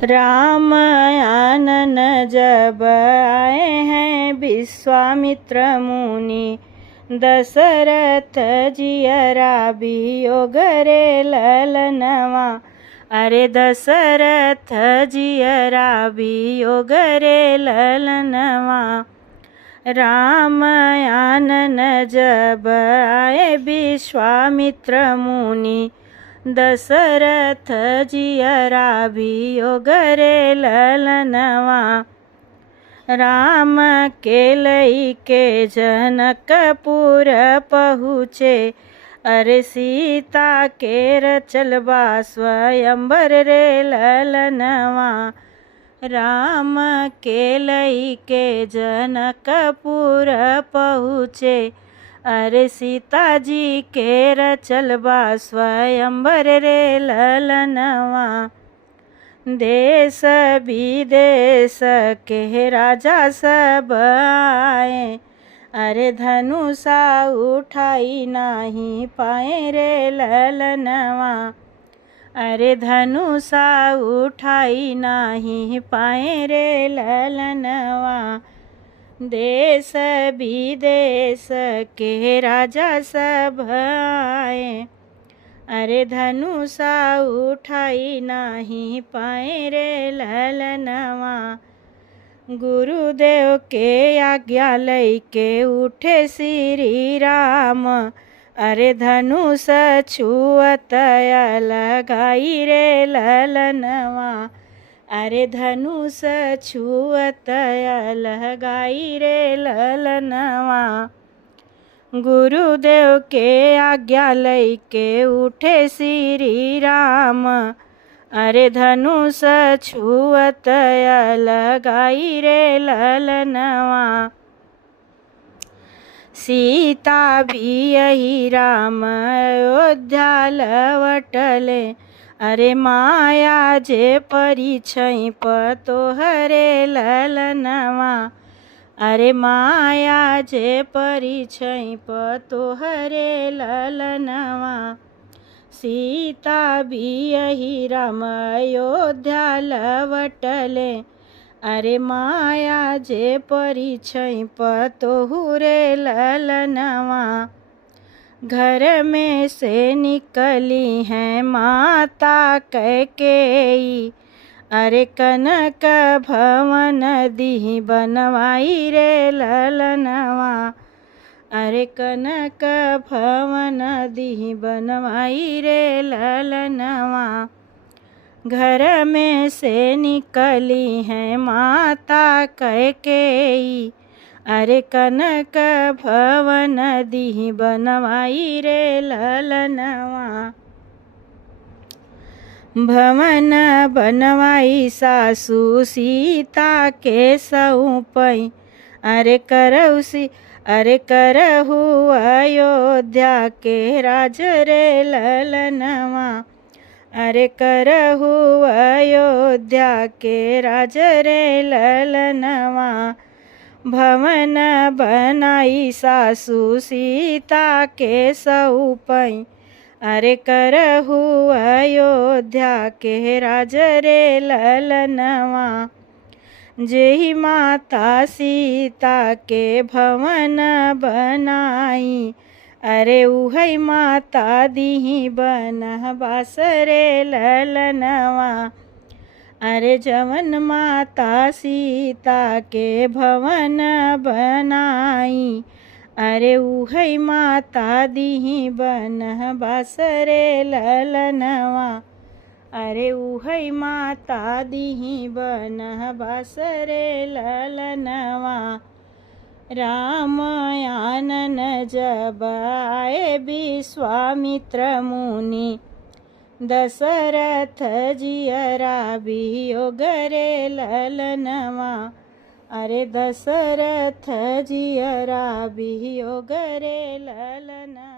राम आनन जब आए हैं विश्वामित्र मुनि, दशरथ जियरा वियोग रे ललनवा। अरे दशरथ जियरा वियोग रे ललनवा। राम आनन जब आए विश्वामित्र मुनि, दशरथ जियरा वियोग रे ललनवा। राम के लई के जनकपुर पहुँचे, अरे सीता के रचलबा स्वयंवर रे ललनवा। राम के लई के जनकपुर पहुँचे, अरे सीता जी के रचलबा स्वयंवर रे ललनवा। देश विदेश के राजा सब आए, अरे धनुषा उठाई नहीं पाए रे ललनवा। अरे धनुषा उठाई नहीं पाए रे ललनवा। देश विदेश के राजा सब आए, अरे धनुषा उठाई नहीं पाए रे ललनवा। गुरुदेव के आज्ञा लई के उठे श्री राम, अरे धनुष छुअत लगाई रे ललनवा। अरे धनुष छुअत लगाई रे ललनवा। गुरुदेव के आज्ञा लई के उठे श्री राम, अरे धनुष छुअत लगाई रे ललनवा। सीता भी यही राम अयोध्या लवटले, अरे माया जे परिछई पतोहरे ललनवा। अरे माया जे परिछई पतोहरे ललनवा। सीता भी यही राम अयोध्या लवटले, अरे माया जे परिछई पतोहुरे ललनवा। घर में से निकली हैं माता कैकेयी, अरे कनक भवन दी बनवाई रे ललनवा। अरे कनक भवन दी बनवाई रे ललनवा। घर में से निकली हैं माता कैकेयी, अरे कनक भवन दी बनवाई रे ललनवा। भवन बनवाई सासु सीता के सौंपई, अरे करहु अयोध्या के राज रे ललनवा। अरे करहु अयोध्या के राज रे ललनवा। भवन बनाई सासु सीता के सौंपई, अरे करहु अयोध्या के राज रे ललनवा। जेहि माता सीता के भवन बनाई, अरे उहई माता दीही बनवास रे ललनवा। अरे जवन माता सीता के भवन बनाई, अरे उहई माता दीही बनवास रे ललनवा। अरे उहई माता दीही बनवास रे ललनवा। राम आनन जब आए विश्वामित्र मुनि, दशरथ जियरा वियोग रे ललनवा। अरे दशरथ जियरा वियोग रे ललनवा।